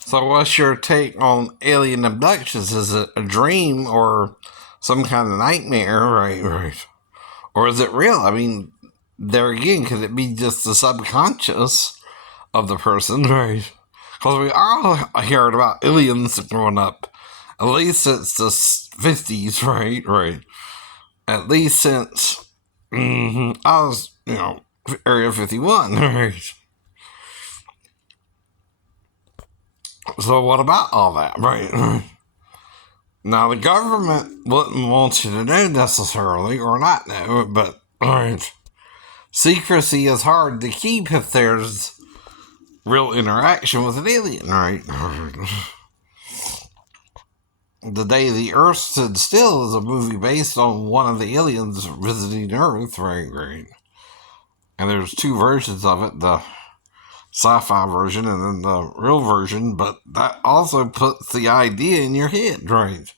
So, what's your take on alien abductions? Is it a dream or some kind of nightmare? Right, right. Or is it real? I mean, there again, could it be just the subconscious of the person? Right. Because we all heard about aliens growing up, at least since the 50s, right? Right. At least since I was, Area 51, right? So, what about all that, right? Now, the government wouldn't want you to know necessarily, or not know, but right, secrecy is hard to keep if there's real interaction with an alien, right? The Day the Earth Stood Still is a movie based on one of the aliens visiting Earth, right, right. And there's two versions of it, the sci-fi version and then the real version, but that also puts the idea in your head, right?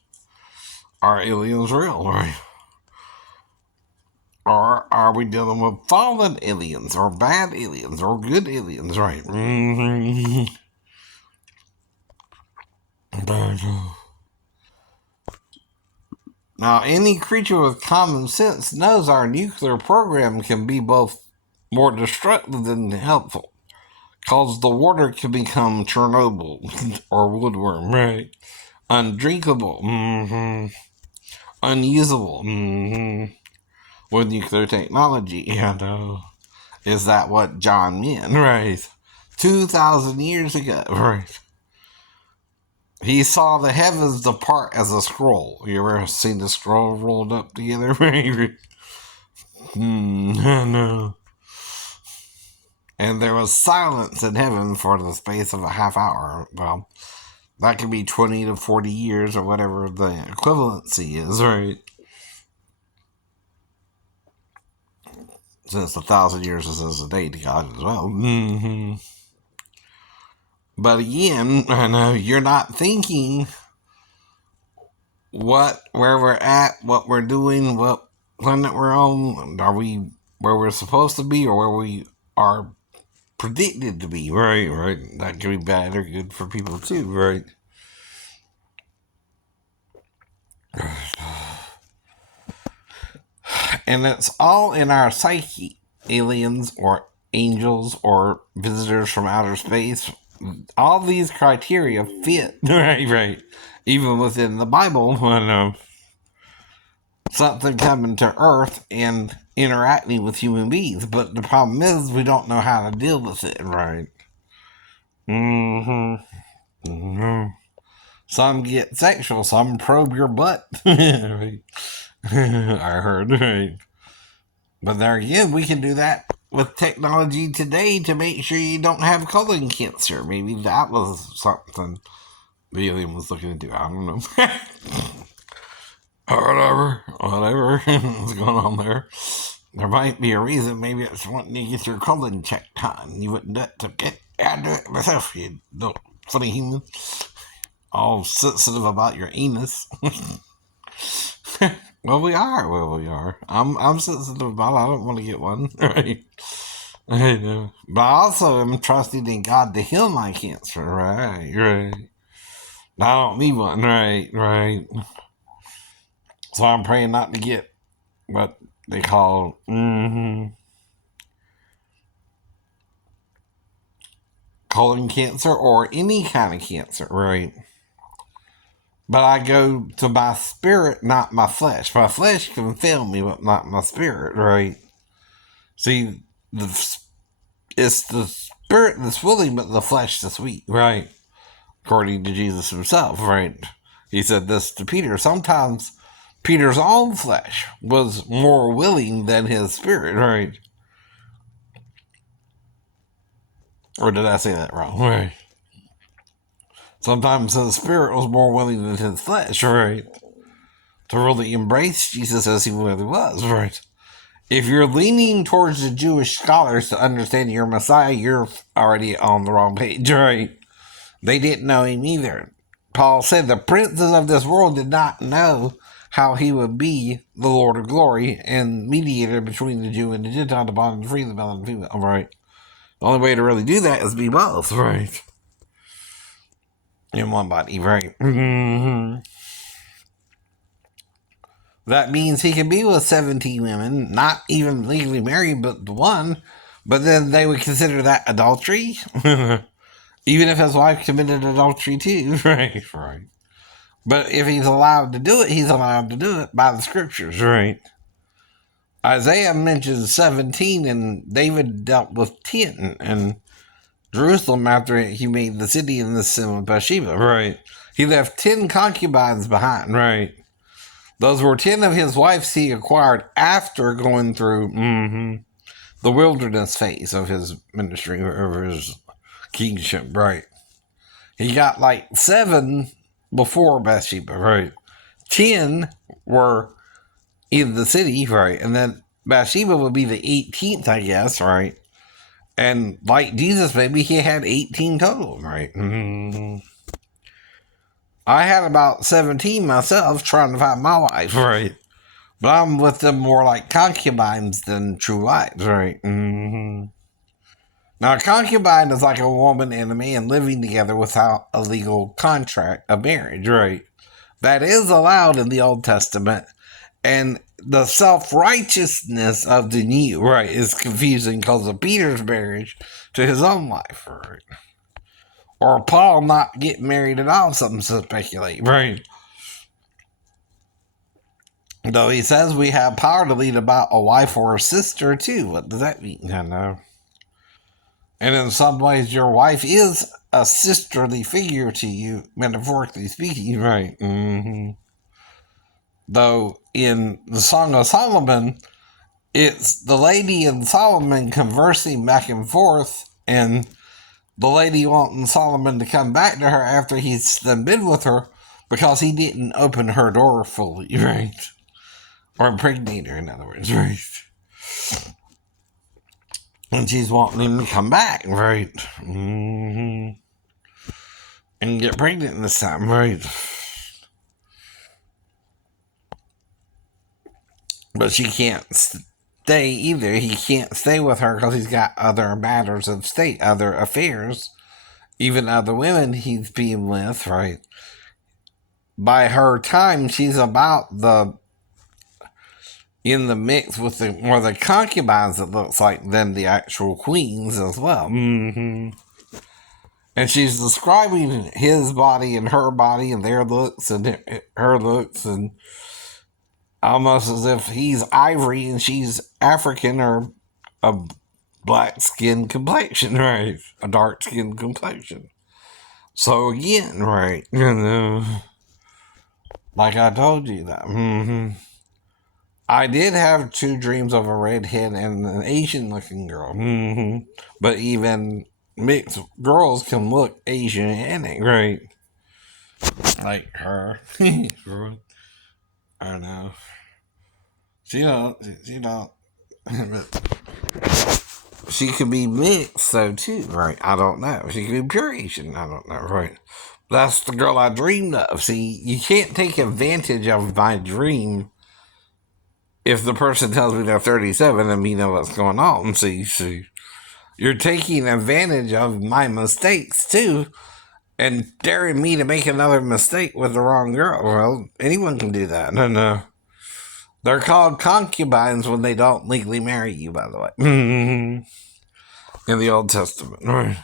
Are aliens real, right? Or are we dealing with fallen aliens, or bad aliens, or good aliens, right? Now, any creature with common sense knows our nuclear program can be both more destructive than helpful. Cause the water can become Chernobyl or Woodworm, right? Undrinkable, unusable, with nuclear technology. Is that what John meant, right? 2,000 years ago, right? He saw the heavens depart as a scroll. You ever seen the scroll rolled up together? No. And there was silence in heaven for the space of a half hour. Well, that could be 20 to 40 years or whatever the equivalency is, right? Since 1,000 years is a day to God as well. But again, I know you're not thinking where we're at, what we're doing, what planet we're on. Are we where we're supposed to be or where we are predicted to be? Right, right. That could be bad or good for people too, right? And it's all in our psyche. Aliens or angels or visitors from outer space. All these criteria fit, right, right. Even within the Bible, when something coming to Earth and interacting with human beings. But the problem is we don't know how to deal with it, right? Some get sexual, some probe your butt. Right. I heard, right. But there again, we can do that with technology today to make sure you don't have colon cancer. Maybe that was something the alien was looking to do. I don't know. Or whatever is going on there. There might be a reason. Maybe it's wanting to get your colon checked on. You wouldn't do it to get. I'd do it myself, you little funny human. All sensitive about your anus. Well, we are. I'm sensitive about it. I don't want to get one, right? I know. But I also am trusting in God to heal my cancer, right? Right. I don't need one, right? Right. So I'm praying not to get what they call colon cancer or any kind of cancer, right? But I go to my spirit, not my flesh. My flesh can fail me, but not my spirit, right? See, it's the spirit that's willing, but the flesh that's weak, right? According to Jesus himself, right? He said this to Peter. Sometimes Peter's own flesh was more willing than his spirit, right? Or did I say that wrong? Right. Sometimes his spirit was more willing than his flesh, right? To really embrace Jesus as he really was, right? If you're leaning towards the Jewish scholars to understand your Messiah, you're already on the wrong page, right? They didn't know him either. Paul said the princes of this world did not know how he would be the Lord of glory and mediator between the Jew and the Gentile, the bond and the free, the male and the female, right? The only way to really do that is be both, right? in one body, right? That means he can be with 17 women, not even legally married, but one. But then they would consider that adultery, even if his wife committed adultery too, right? Right. But if he's allowed to do it, he's allowed to do it by the scriptures, right? Isaiah mentions 17, and David dealt with 10, and Jerusalem after he made the city in the sin of Bathsheba, right? He left 10 concubines behind, right? Those were 10 of his wives he acquired after going through the wilderness phase of his ministry, or his kingship, right? He got like 7 before Bathsheba, right? 10 were in the city, right? And then Bathsheba would be the 18th, I guess, right? And like Jesus, maybe he had 18 total, right? I had about 17 myself trying to find my wife, right? But I'm with them more like concubines than true wives, right? Now, a concubine is like a woman and a man living together without a legal contract of marriage, right? That is allowed in the Old Testament. And the self-righteousness of the new, right, is confusing because of Peter's marriage to his own wife, right? Or Paul not getting married at all, something to speculate, right? Though he says we have power to lead about a wife or a sister too. What does that mean? I know. And in some ways, your wife is a sisterly figure to you, metaphorically speaking, right? Though in the Song of Solomon, it's the lady and Solomon conversing back and forth, and the lady wanting Solomon to come back to her after he's done been with her because he didn't open her door fully, right? Or impregnate her, in other words, right? And she's wanting him to come back, right? And get pregnant this time, right? But she can't stay either. He can't stay with her because he's got other matters of state, other affairs, even other women he's being with, right? By her time, she's about in the mix with the more the concubines, it looks like, than the actual queens as well. And she's describing his body and her body and their looks and her looks, and almost as if he's ivory and she's African or a black skin complexion, right? A dark skin complexion. So again, right, like I told you that. I did have 2 dreams of a redhead and an Asian-looking girl. But even mixed girls can look Asianic, right? Like her. I know. She don't. She could be mixed, though, too, right? I don't know. She could be pure Asian. I don't know, right? That's the girl I dreamed of. See, you can't take advantage of my dream if the person tells me they're 37 and me know what's going on. See, you're taking advantage of my mistakes too, and daring me to make another mistake with the wrong girl. Well, anyone can do that. No. They're called concubines when they don't legally marry you, by the way. In the Old Testament, right?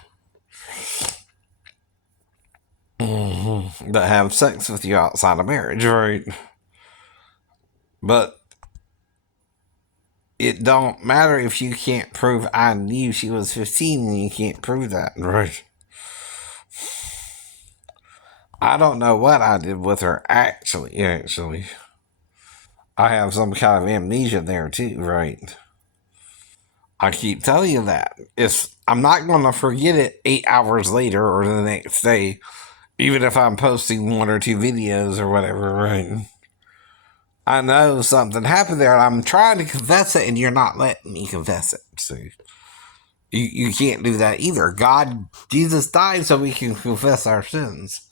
That have sex with you outside of marriage, right? But it don't matter if you can't prove I knew she was 15 and you can't prove that, right? I don't know what I did with her actually. I have some kind of amnesia there too, right? I keep telling you that. I'm not going to forget it 8 hours later or the next day, even if I'm posting 1 or 2 videos or whatever, right? I know something happened there, and I'm trying to confess it, and you're not letting me confess it. See, you can't do that either. Jesus died so we can confess our sins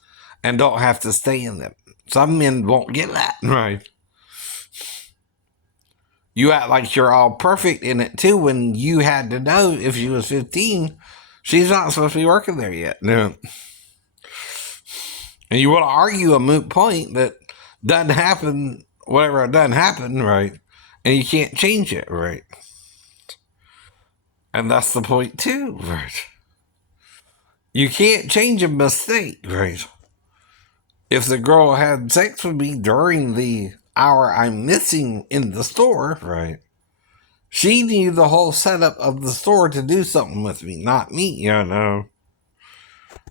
and don't have to stay in them. Some men won't get that, right? You act like you're all perfect in it, too, when you had to know if she was 15, she's not supposed to be working there yet. No. And you want to argue a moot point that doesn't happen, whatever it doesn't happen, right? And you can't change it, right? And that's the point too, right? You can't change a mistake, right? If the girl had sex with me during the hour I'm missing in the store, right? She knew the whole setup of the store to do something with me, not me, you know.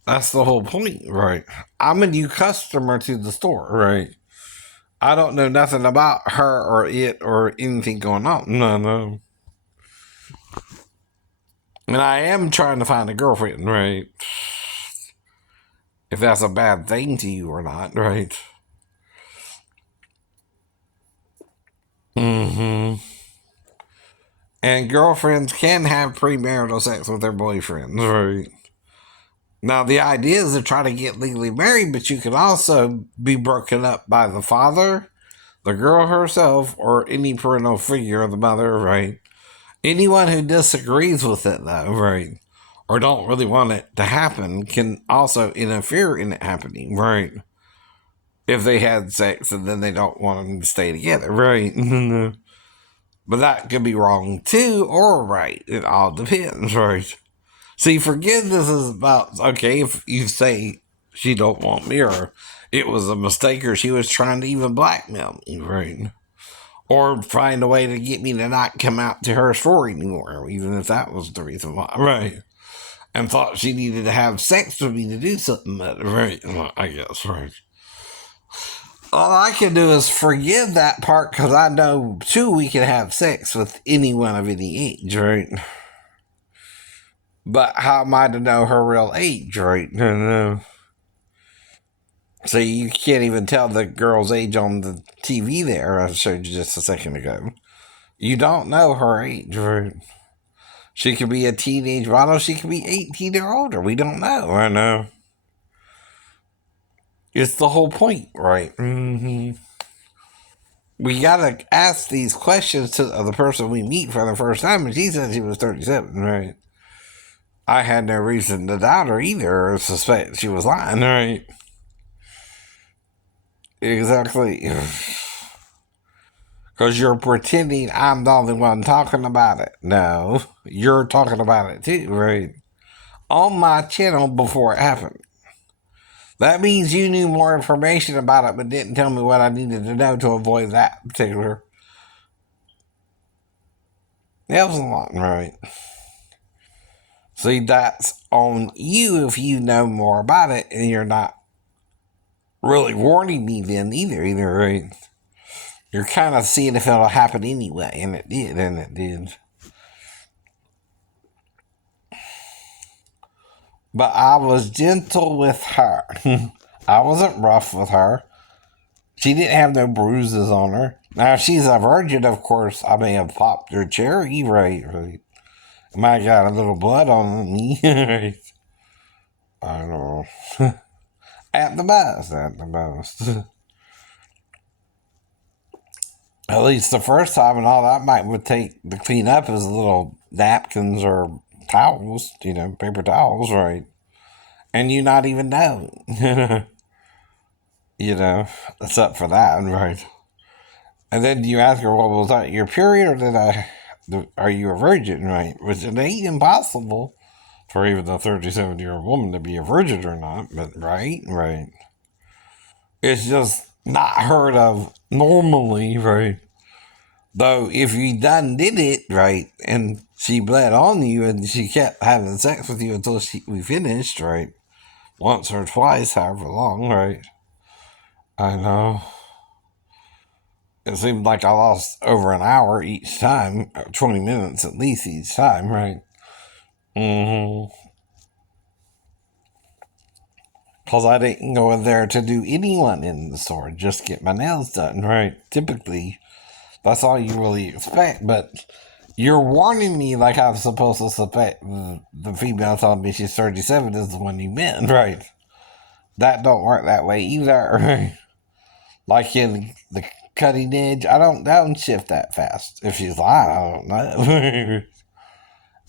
That's the whole point, right? I'm a new customer to the store, right? I don't know nothing about her or it or anything going on. No. And I am trying to find a girlfriend, right? If that's a bad thing to you or not, right? Mm-hmm. And girlfriends can have premarital sex with their boyfriends, right? Now, the idea is to try to get legally married, but you can also be broken up by the father, the girl herself, or any parental figure of the mother, right? Anyone who disagrees with it, though, right, or don't really want it to happen, can also interfere in it happening, right? If they had sex and then they don't want them to stay together, right? But that could be wrong too, or right. It all depends, right? See, forgiveness is about, okay, if you say she don't want me, or it was a mistake, or she was trying to even blackmail me, right? Or find a way to get me to not come out to her store anymore, even if that was the reason why, right? And thought she needed to have sex with me to do something better, right? Well, I guess, right? All I can do is forgive that part because I know, too, we can have sex with anyone of any age, right? But how am I to know her real age, right? So you can't even tell the girl's age on the TV there I showed you just a second ago. You don't know her age, right? She could be a teenage model. She could be 18 or older. We don't know. I know. It's the whole point, right? Mm-hmm. We gotta ask these questions to the person we meet for the first time, and she said she was 37, right? I had no reason to doubt her either or suspect she was lying, right? Exactly. Because you're pretending I'm the only one talking about it. No, you're talking about it too, right? On my channel before it happened. That means you knew more information about it but didn't tell me what I needed to know to avoid that particular. That was a lot, right? See, that's on you if you know more about it and you're not really warning me then either, right? You're kind of seeing if it'll happen anyway, and it did. But I was gentle with her. I wasn't rough with her. She didn't have no bruises on her. Now, if she's a virgin, of course, I may have popped her cherry, right? Might got a little blood on me, right? I don't know. At the most. At least the first time, and all that might would take to clean up is little napkins or towels, paper towels, right? And you not even know. That's up for that, right? And then you ask her, well, was that your period or are you a virgin, right? Which it ain't impossible for even a 37-year-old woman to be a virgin or not, but right. It's just not heard of normally, right? Though if you done did it, right, and she bled on you and she kept having sex with you until we finished, right? Once or twice, however long, right? I know. It seemed like I lost over an hour each time, 20 minutes at least each time, right? Mm-hmm. Because I didn't go in there to do anyone in the store, just get my nails done, right? Typically, that's all you really expect, but you're warning me like I'm supposed to suspect the female telling me she's 37 is the one you meant, right? That don't work that way either, right? Like in the cutting edge, I don't downshift that fast. If she's lying, I don't know.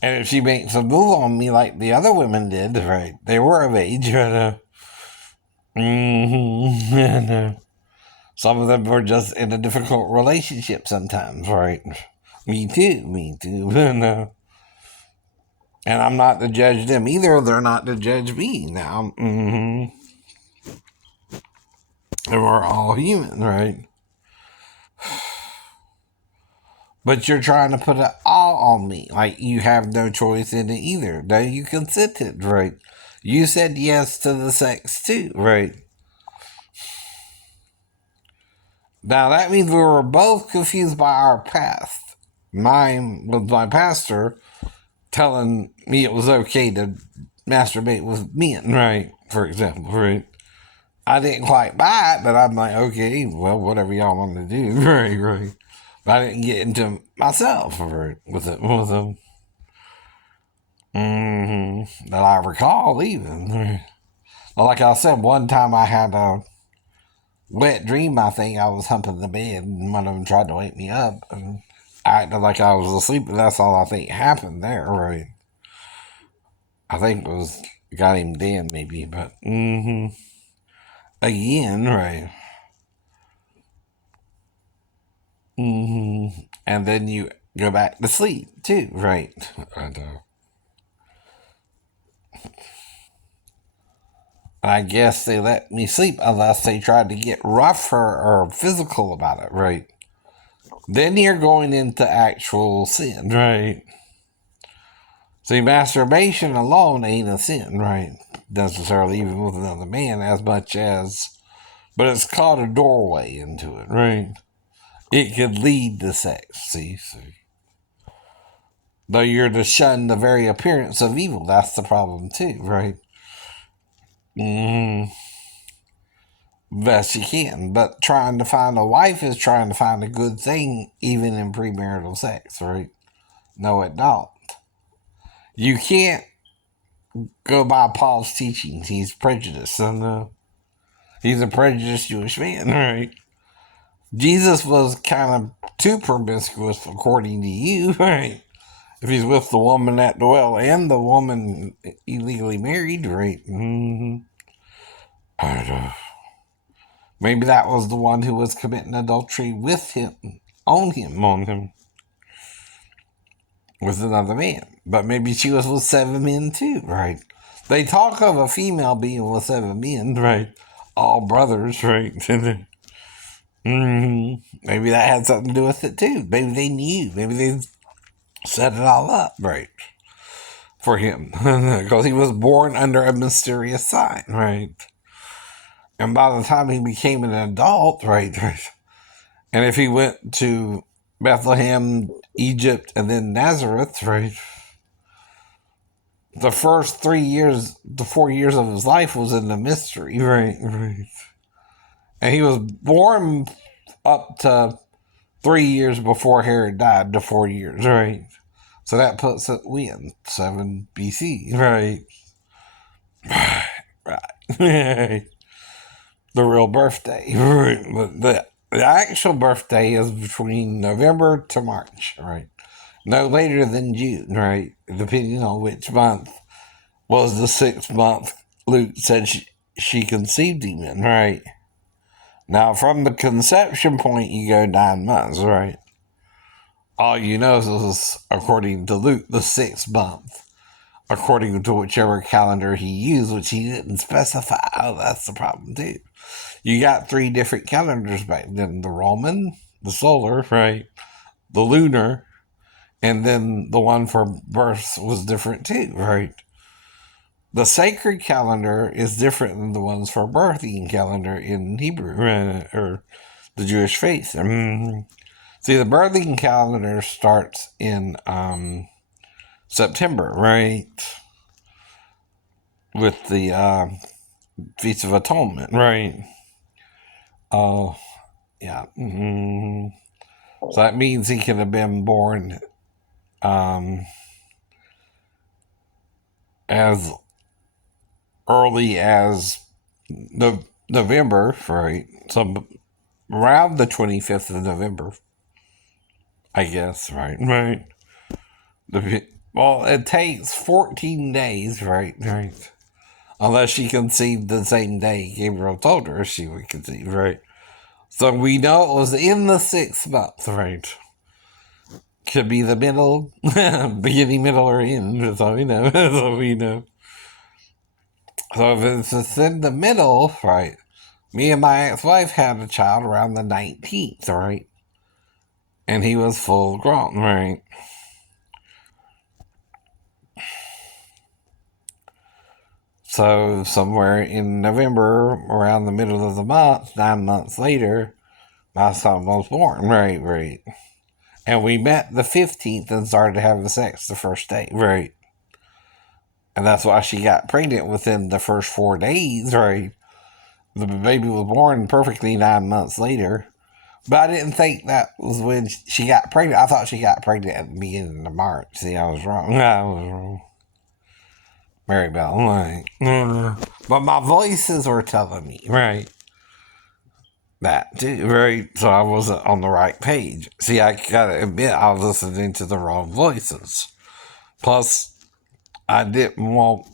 And if she makes a move on me like the other women did, right? They were of age, right? Mm-hmm. Some of them were just in a difficult relationship sometimes, right? Me too, me too. No. And I'm not to judge them either. They're not to judge me now. Mm-hmm. And we're all human, right? But you're trying to put it all on me. Like you have no choice in it either. No, you consented, right? You said yes to the sex too, right? Now that means we were both confused by our past. Mine was my pastor telling me it was okay to masturbate with men, right? For example, right? I didn't quite buy it, but I'm like, okay, well, whatever y'all want to do, right, right. But I didn't get into myself right, with it, with them. That I recall even. Like I said, one time I had a wet dream. I think I was humping the bed, and one of them tried to wake me up, and I acted like I was asleep, and that's all I think happened there, right? I think it was got him dead, maybe, but again, right? And then you go back to sleep too, right? And, I guess they let me sleep unless they tried to get rougher or physical about it, right? Then you're going into actual sin, right? See, masturbation alone ain't a sin, right? Necessarily, even with another man, as much as, but it's called a doorway into it, right? It could lead to sex, see? Though you're to shun the very appearance of evil, that's the problem too, right? Mm-hmm. Best you can. But trying to find a wife is trying to find a good thing, even in premarital sex, right? No, it don't. You can't go by Paul's teachings. He's prejudiced, and he's a prejudiced Jewish man, right? Jesus was kind of too promiscuous, according to you, right? If he's with the woman at the well and the woman illegally married, right? Mm-hmm. Maybe that was the one who was committing adultery with him, on him, with another man. But maybe she was with 7 men too, right? They talk of a female being with 7 men, right? All brothers, right? Maybe that had something to do with it too. Maybe they knew. Maybe they set it all up, right? For him. Because he was born under a mysterious sign, right? And by the time he became an adult, right? And if he went to Bethlehem, Egypt, and then Nazareth, right? The first 3 years, the 4 years of his life was in the mystery, right? Right. And he was born up to 3 years before Herod died, the 4 years, right? So that puts it when 7 BC, right? Right. The real birthday, right? But the actual birthday is between November to March, right? No later than June, right? Depending on which month was the 6th month Luke said she conceived him in, right? Now, from the conception point, you go 9 months, right? All you know is, according to Luke, the 6th month, according to whichever calendar he used, which he didn't specify. Oh, that's the problem, too. You got 3 different calendars back then: the Roman, the solar, right? The lunar, and then the one for births was different, too, right? The sacred calendar is different than the ones for birthing calendar in Hebrew, or the Jewish faith. See, the birthing calendar starts in September, right? With the Feast of Atonement, right? Oh, yeah. So that means he could have been born as early as November, right? So around the 25th of November, I guess, right? Right. Well, it takes 14 days, right? Right. Unless she conceived the same day Gabriel told her she would conceive, right? So we know it was in the 6th month, right? Could be the middle, beginning, middle, or end. That's all we know. That's all we know. So if it's in the middle, right? Me and my ex-wife had a child around the 19th, right? And he was full grown, right? So somewhere in November, around the middle of the month, 9 months later, my son was born, right, right. And we met the 15th and started having sex the first day, right. And that's why she got pregnant within the first 4 days, right. The baby was born perfectly 9 months later. But I didn't think that was when she got pregnant. I thought she got pregnant at the beginning of March. See, I was wrong. I was wrong. Mary Bell, right. But my voices were telling me, right, that too, right? So I wasn't on the right page. See, I gotta admit, I was listening to the wrong voices. Plus, I didn't want,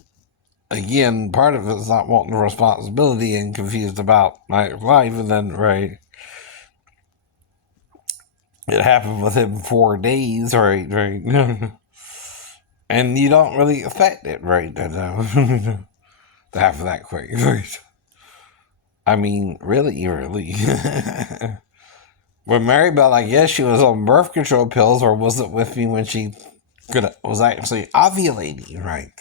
again, part of it is not wanting the responsibility and confused about my life, and then, right, it happened within 4 days, right, right. And you don't really expect it, right, to happen that quick, right? I mean, really, really. With Mary Bell, I guess she was on birth control pills or wasn't with me when she was actually ovulating, right?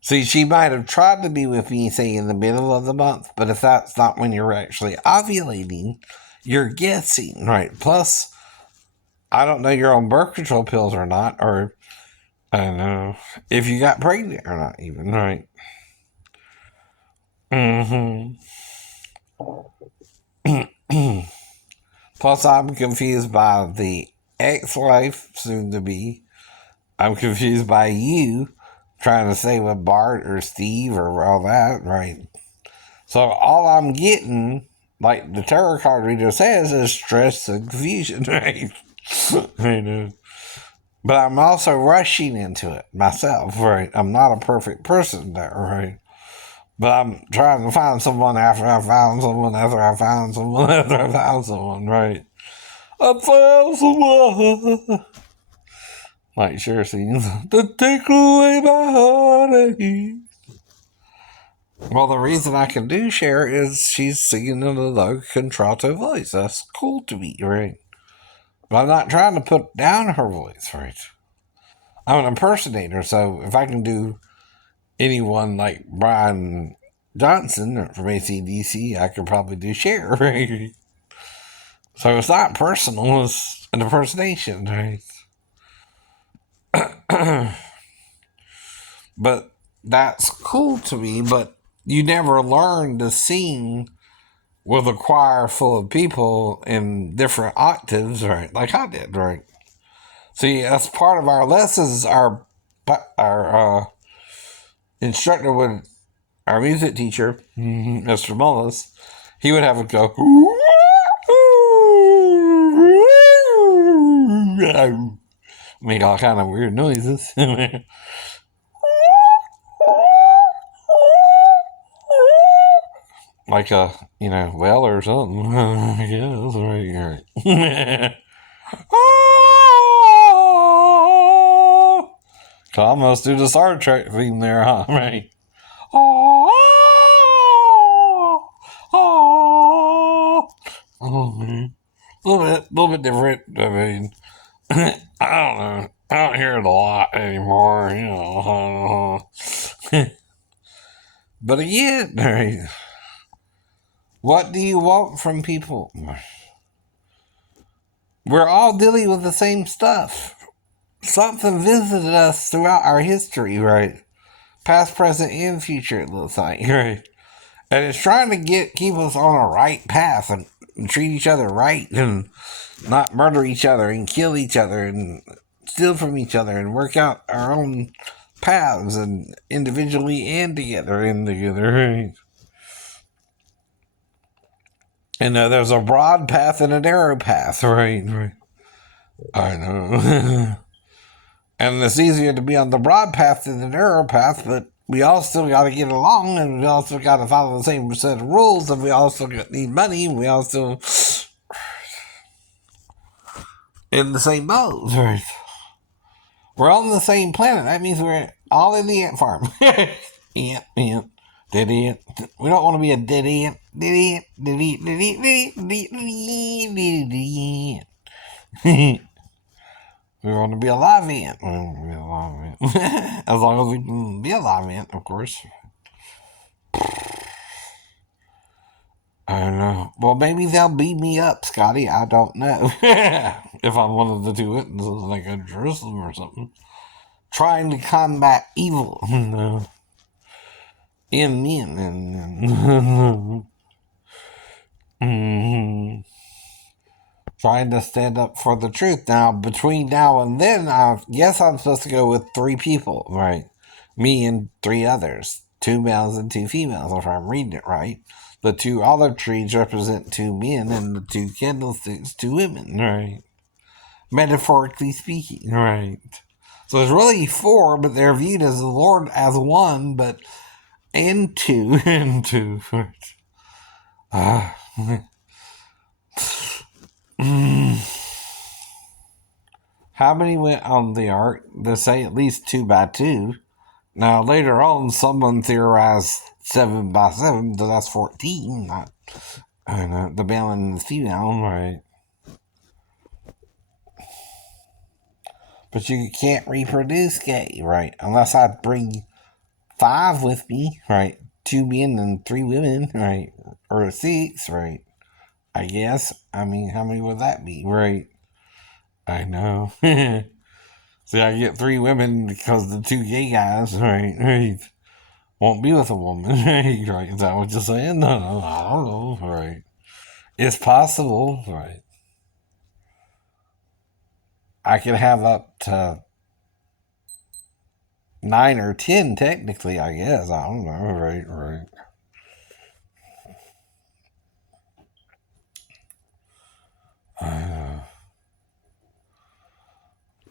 See, she might have tried to be with me, say, in the middle of the month, but if that's not when you're actually ovulating, you're guessing, right? Plus, I don't know you're on birth control pills or not, or I don't know if you got pregnant or not, even, right? Plus, I'm confused by the ex-wife, soon to be. I'm confused by you trying to say with Bart or Steve or all that, right? So all I'm getting, like the tarot card reader says, is stress and confusion, right? I know. But I'm also rushing into it myself, right? I'm not a perfect person there, right? But I'm trying to find someone after I found someone, after I found someone, after I found someone, right? I found someone. Like Cher sings, to take away my heartache. Well, the reason I can do Cher is she's singing in a low contralto voice. That's cool to me, right? But I'm not trying to put down her voice, right? I'm an impersonator, so if I can do anyone like Brian Johnson from AC/DC, I could probably do Cher, right? So it's not personal, it's an impersonation, right? But that's cool to me, but you never learn to sing with a choir full of people in different octaves, right? Like I did, right? See, as part of our lessons, our instructor would, our music teacher, Mr. Mullis, he would have it go, make all kind of weird noises. Like a, whale or something. I guess, right. So I almost do the Star Trek theme there, huh? Right. A little bit different. I mean, I don't know. I don't hear it a lot anymore, But again, right, what do you want from people? We're all dealing with the same stuff. Something visited us throughout our history, right? Past, present, and future, it looks like, right? And it's trying to keep us on a right path and treat each other right and not murder each other and kill each other and steal from each other and work out our own paths and individually and together right? And there's a broad path and a narrow path, right? I know. And it's easier to be on the broad path than the narrow path, but we all still got to get along, and we all still got to follow the same set of rules, and we all still need money, and we all still in the same boat. Right. We're on the same planet. That means we're all in the ant farm. Ant. Dead ant. We don't want to be a dead ant. Dead ant. Dead ant. Dead ant. Dead ant. We want to be a live ant. As long as we can be a live ant, of course. I don't know. Well, maybe they'll beat me up, Scotty. I don't know. If I'm one of the two witnesses, like in Jerusalem or something. Trying to combat evil. In men. Trying to stand up for the truth. Now, between now and then, I guess I'm supposed to go with 3 people, right? Me and 3 others. 2 males and 2 females, if I'm reading it right. The 2 olive trees represent 2 men, and the 2 candlesticks, 2 women, right? Metaphorically speaking, right? So there's really 4, but they're viewed as the Lord as 1, but and 2, and 2, right? How many went on the ark? They say at least 2 by 2. Now, later on, someone theorized 7 by 7, so that's 14. Not, the male and the female, right? But you can't reproduce gay, right? Unless I bring 5 with me, right? 2 men and 3 women, right? Or 6, right? I guess. I mean, how many would that be, right? I know. See, I get 3 women because the 2 gay guys, right, won't be with a woman, right? Is that what you're saying? No, I don't know, right? It's possible, right? I could have up to 9 or 10, technically, I guess. I don't know, right.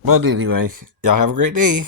But anyway, y'all have a great day.